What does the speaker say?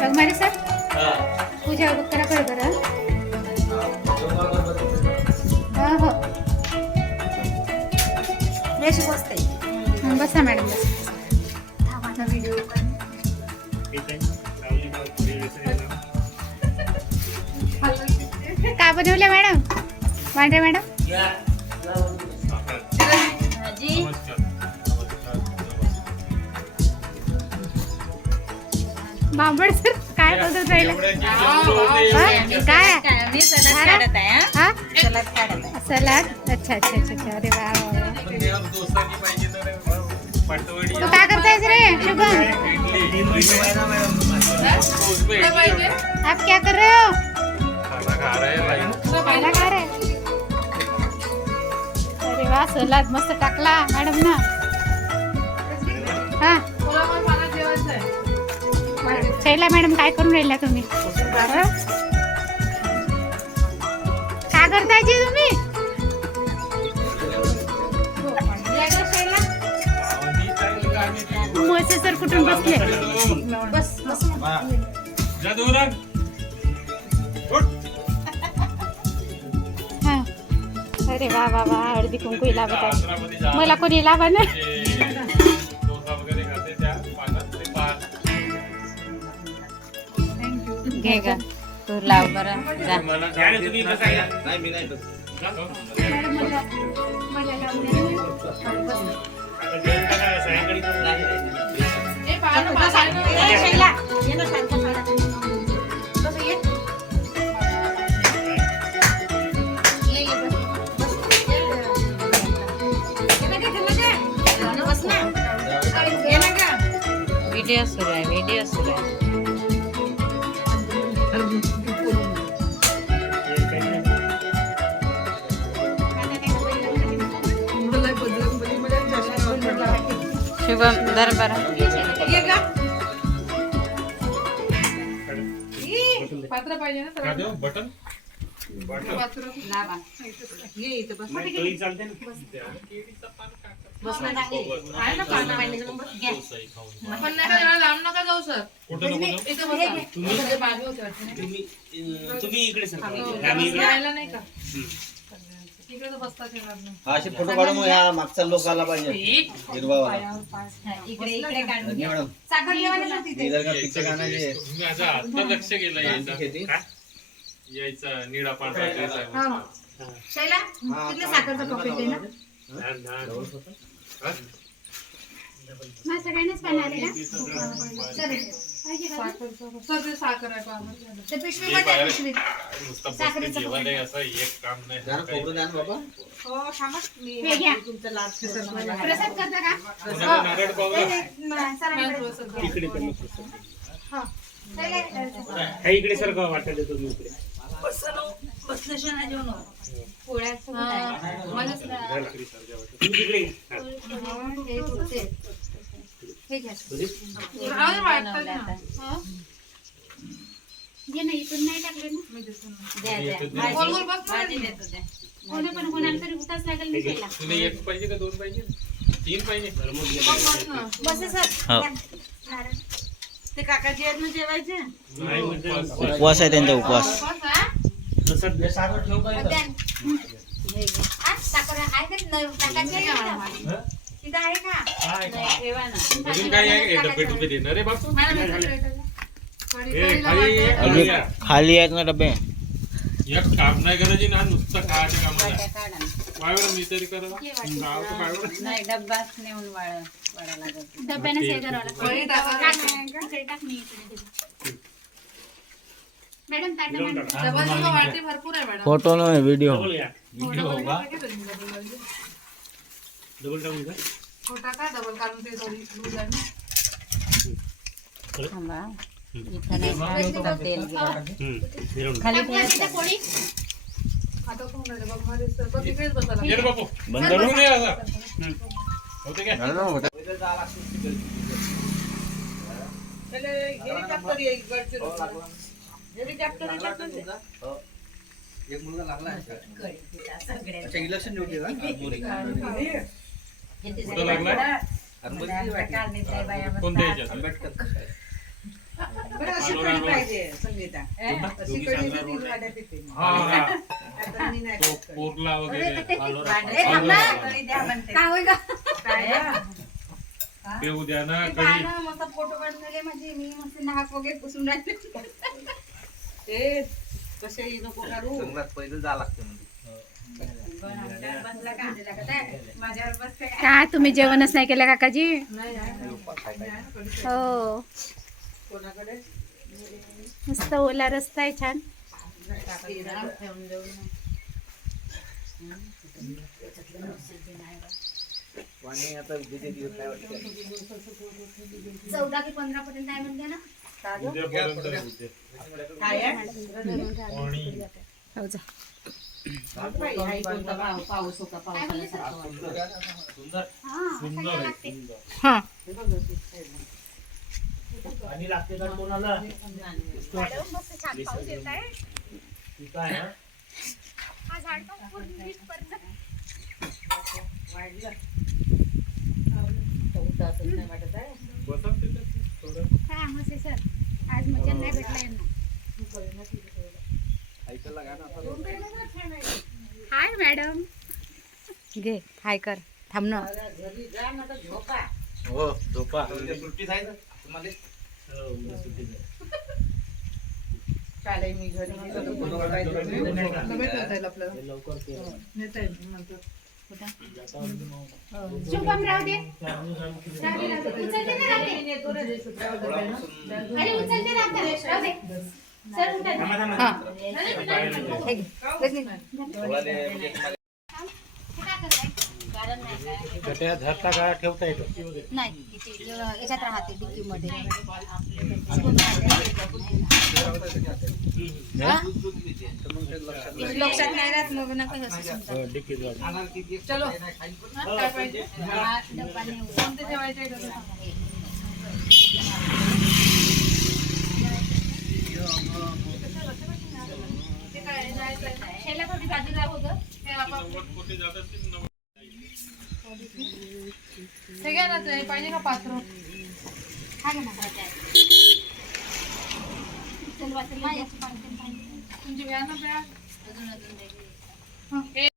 बघ मारे सर पूजा करा बरोबर. हो बसा मॅडम काय बनवलं मॅडम? वांडे मॅडम बांबड सर काय बघत राहिलं? काय सलाद? अच्छा अच्छा अच्छा. अरे वा वा. तू काय करतायस रे शुभम? आप क्या कर रहे हो? खाना खा रहे. अरे वा सलाद मस्त टाकला मॅडम ना. हा शैला मॅडम काय करून राहिला तुम्ही? काय करताय जी तुम्ही? मोसे सर कुठून बसले? बस बस हा. अरे वा वा वा. हळदी कुंकू लावत आहे. मला कोणी लावा ना. घे ग तू लाव बरं. व्हिडिओ सुरू आहे. व्हिडिओ सुरू आहे. शुभम दरबार पात्र पाहिजे ना. बटन तुम्ही इकडे असे फोटो काढून मग या मागचा लोक आला पाहिजे. हिरवावाला लक्ष केलं यायचा निळा पांढरा. शैला साखरचा पॉकेट आहे ना. सगळ्यांनाच पाहणार आहे ना. साखर आहे पिशवी साखरेचं एक काम नाही. प्रसाद करता का? इकडे सर का वाटत तुम्ही इकडे इथून नाही टाकले ना. पण कोणाला तरी उठाच लागेल ना. तुला एक पाहिजे का दोन पाहिजे? तीन पाहिजे. ते काकाजी आहेत ना जेवायचे. उपवास आहे त्यांचा. उपवास साखर आहे का? तिथं आहे का? अजून काय आहे? डबे डुबे देणार रे बापू. खाली आहेत ना डबे. एक काम नाही करायची ना. नुसतं खायच्या कामाला वाळवण मी तरी करा. नाही डब्बाच नेऊन वाळा लागत. डब्याने हे करावं मॅडम. भरपूर आहे मॅडम. फोटो न व्हिडिओ. डबल टाकून का? छोटा का डबल काढून ते थोडी लूज आहे ना. थांबा. इथं नाही तेल खाली पोळी आता कोण राहिले बघ मध्ये बघ इकडेच बसायला. ये रे बापू. बंद करू नये आता. होते काय? हेलिकॉप्टर येईल गडचिरोली. हेलिकॉप्टर एक मुलगा लागला. अच्छा इलेक्शन ड्युटी का? कुठं लागलाय कोणत्या ह्याच्यात आंबेडकर बरं अशी कढी पाहिजे संगीता अशी कढी जर ती वाड्यात येते हा आता मी नाही तो खात कढी. पोरला वगैरे काय होय का काय ना? देऊ द्या ना ते कधी पानं मस्त फोटो काढले माझे मी मस्त नाक वगैरे पुसून राहिले ए कसे नको करू संघात पहिलं जा लागतं म्हणजे काय तुम्ही जेवणच नाही केलं काकाजी नाही नाही हो कोणाकडे मस्त ओला रस्ता आहे छान पाणी आता उद्याचे दिवस काय वाटतं 14 की 15 पर्यंत आहे म्हणते ना उद्यापर्यंत आहे, उद्या. काय आहे? आणि हो जा पाऊस होता पावसाळ्यासारखं सुंदर सुंदर आहे सुंदर हा पाणी लागते का कोणाला मस्त छान पाऊस येत आहे तिथं आहे ना हा झाड पण पूर्ण वीटपर्यंत वाढलं उदासच नाही वाटत आहे बसा तिथं थोडं काय मस्त सर आज मजा नाही भेटला यांना ऐकायला काय ना हाय मॅडम घे हाय कर थांब ना घरी जा ना तर झोपा हो झोपा सुट्टी आहे ना तुम्हाला हो, उद्या सुट्टी आहे. चालेल मी घरी गेलो हे लवकर केलं. शुभम राहू दे अरे उचलते राहू दे सर उठा हा गट्या धरता का ठेवता येतो नाही याच्यात राहते डिक्की मध्ये लक्षात नाही राहत मग नका डिक्कीत चलो काय पाहिजे कोणते ठेवायचे बाजूला होतं कुठे जात असतील ना हे घ्या ना ते पाहिजे का पात्र हा घे ना चल वाचल तुमची घ्या ना बॅग हे